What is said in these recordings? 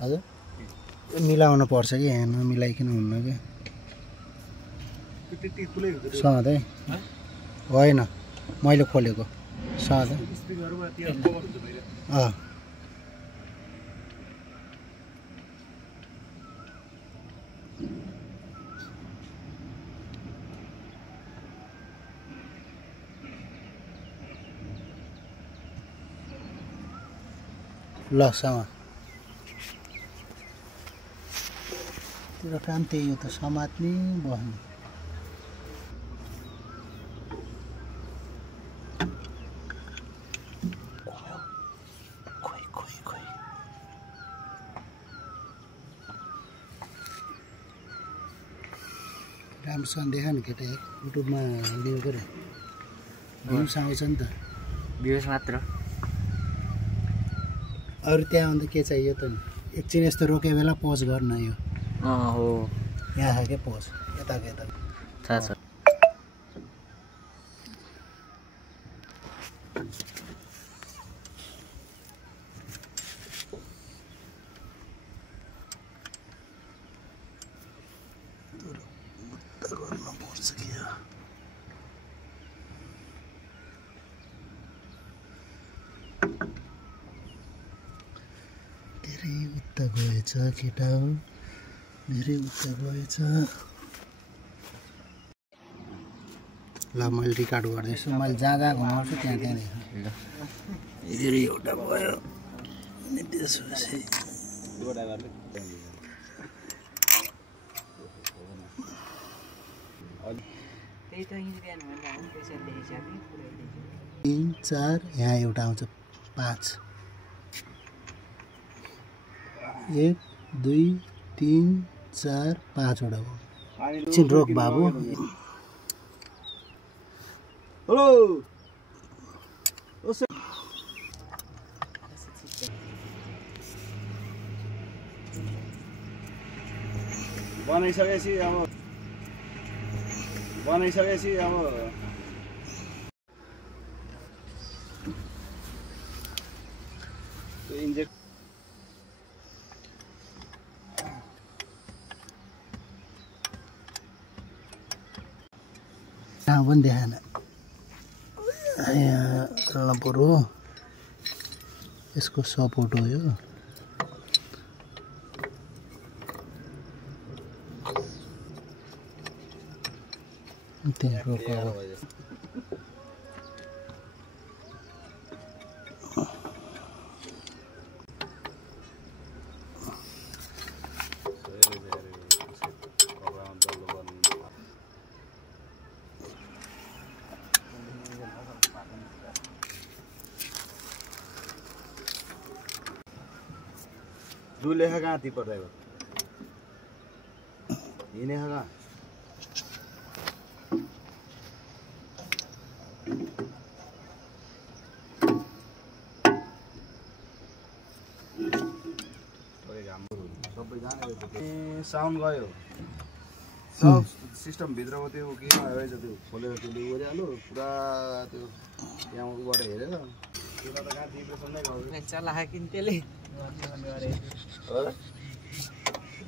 हजुर मिलाउनु पर्छ कि यहाँ नमिलाइकन हुन्न कि सधैँ होइन मैले खोलेको सधैँ ल समा तेरो काम त्यही हो त समात्ने बस्ने राम्रोसँग देखा नि केटा युट्युबमा लियो पऱ्यो भ्युज आउँछ नि त भ्युज मात्र अरू त्यहाँ अन्त के चाहियो त नि एकछिन यस्तो रोके बेला पोज गर्न यो हो यहाँ छ क्या पोज यताको यता थाहा छ धेरै उता गएछ केटा हो धेरै उता गएछ ल मैले रिकर्ड गर्दैछु मैले जहाँ जहाँ घुमाउँछु त्यहाँ त्यहाँ देख्छु फेरि एउटा भयो अनि त्यसपछि तिन चार यहाँ एउटा आउँछ 5 1 2 3 4 5 वटा हो एकछिन रोक बाबु हेलो बनाइसकेपछि अब इन्जेक्ट यहाँ पनि देखाएन यहाँ बरु यसको सपोर्ट हो यो त्यहाँ रोको दू लेखा कहाँ ती पर्दा हिने कहाँ साउन्ड गयो सब सिस्टम भित्रको त्यो के रहेछ त्यो खोलेर त्यो गरिहाल्यो पुरा त्यो त्यहाँ उबाट हेरेर त्यो त कहाँ डिप्रेसन नै गर्छ चलाहा किन त्यसले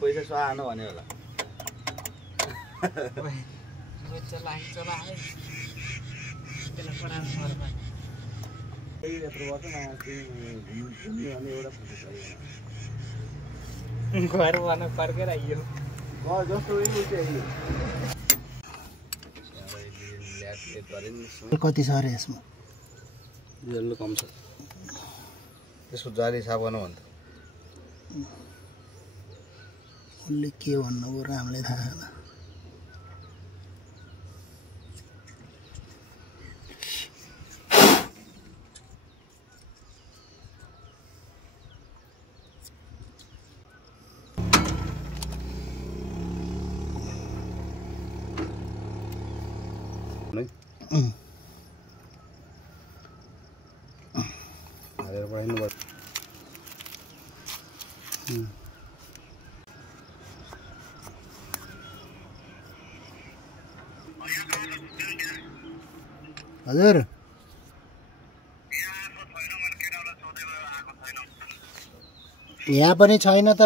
पैसा सुहाएन भने होला घर बना फर्केर आइयो जस्तो कति छ अरे यसमा जेल्लो कम छ त्यसको जाली साबन भन्छ उसले के भन्नुभयो र हामीलाई थाहा छैन हालेर पढाइनु पर्छ हजुर यहाँ पनि छैन त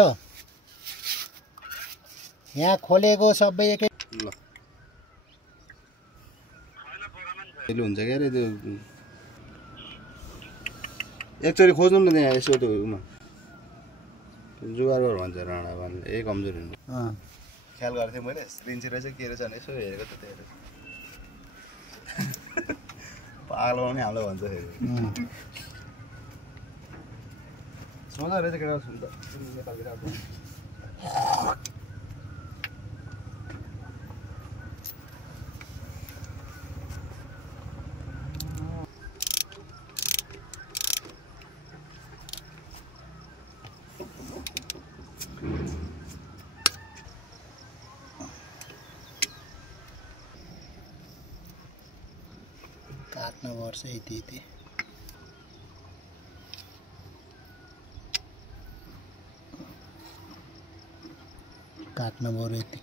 यहाँ खोलेको सबै एकै ल अहिले हुन्छ क्या रे त्यो एकचोटि खोज्नु न त्यहाँ यसो त्यो उमा जुगार भन्छ राणा भन्ने कमजोर हुन्छ ख्याल गरेको थिएँ मैले रिन्ची रहेछ के रहेछ भने यसो हेरेको त त्यही पागल पनि हामीलाई भन्छ फेरि सोझा रहेछ केटा सुन्दा नेपाली राख्नु काट्न पर्छ यति यति काट्न पर्यो यति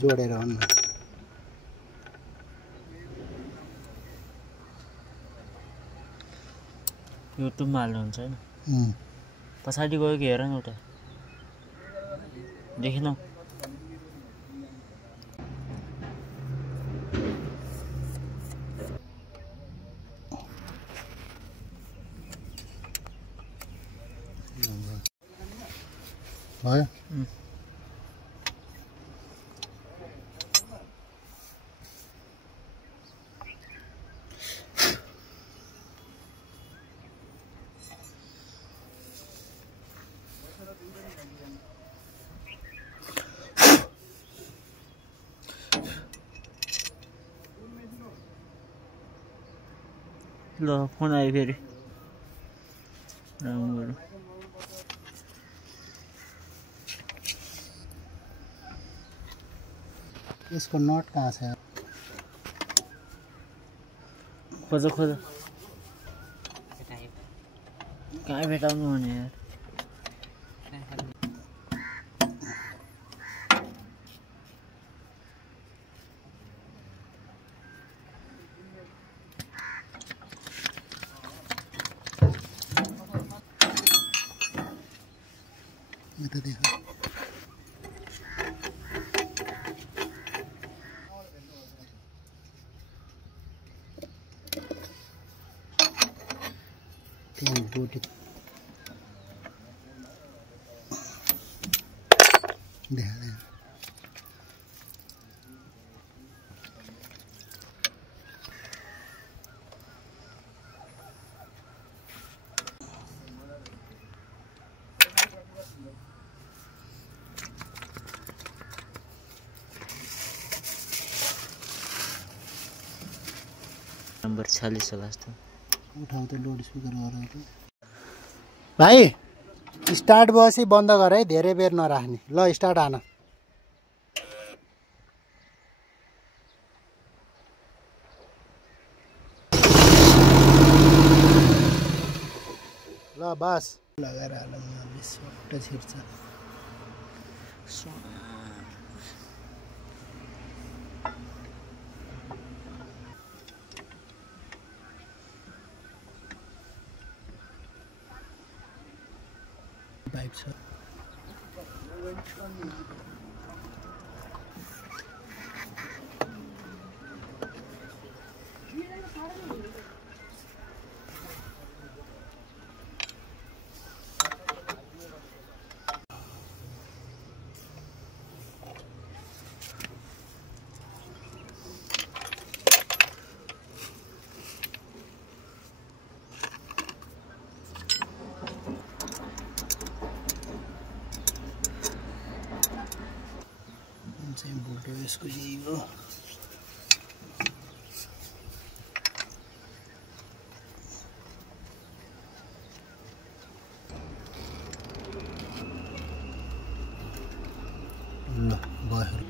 जोडेर अन्न युट्युबमा हाल्नु हुन्छ हैन पछाडि गयो कि हेर न उता देखिनौ भयो ल फोन आयो फेरि राम्रो यसको नट कहाँ छ खोज खोज कहाँ भेटाउनु भने यार यता देखो बोटी देखा देखा नम्बर 46 होला जस्तो उठाउ त लाउड स्पिकर गरेर त भाइ स्टार्ट भएपछि बन्द गर है धेरै बेर नराख्ने ल स्टार्ट हान ल बस लगाएर हाल सट्ट छिर्छ पाइप छ बोल्टो यसको यही हो ल भयो